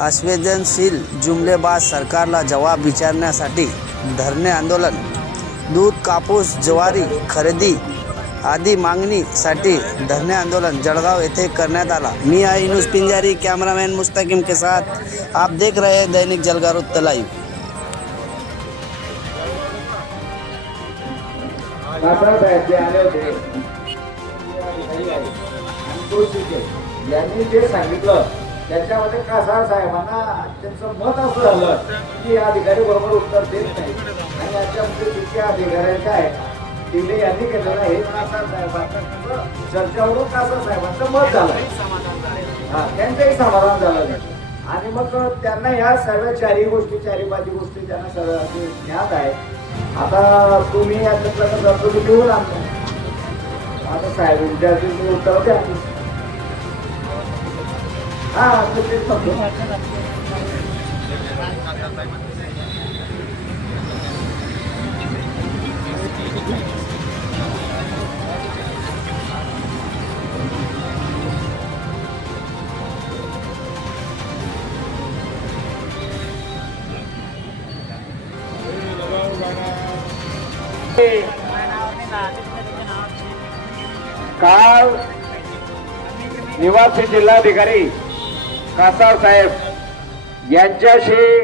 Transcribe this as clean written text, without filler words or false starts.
संवेदनशील जुमलेबाज सरकारला जवाब विचारण्यासाठी धरणे आंदोलन, दूध, कापूस, ज्वारी खरेदी आदी मागणीसाठी धरणे आंदोलन जळगाव येथे करण्यात आला। मी आई न्यूज पिंजारी, कैमरामैन मुस्तकिम के साथ आप देख रहे हैं दैनिक जलगारुत लाइव। यांनी जे सांगितलं त्याच्यामध्ये कासार साहेबांना त्यांचं मत असं झालं की अधिकारी बरोबर उत्तर देत नाही आणि याच्यामध्ये चुकी अधिकाऱ्यांच्या आहेत दिले यांनी केलेलं हे कासार साहेबांचं चर्चावरून कासार साहेबांचं मत झालं, त्यांचंही समाधान झालं नाही। आणि मग त्यांना या सर्व चारही पाच गोष्टी त्यांना सर्व ज्ञात आहे। आता तुम्ही याच्यातलं तुम्ही लिहून आणता, आता साहेब विद्यार्थी उत्तर द्या। काल निवासी जिल्हाधिकारी कासार साहेब यांच्याशी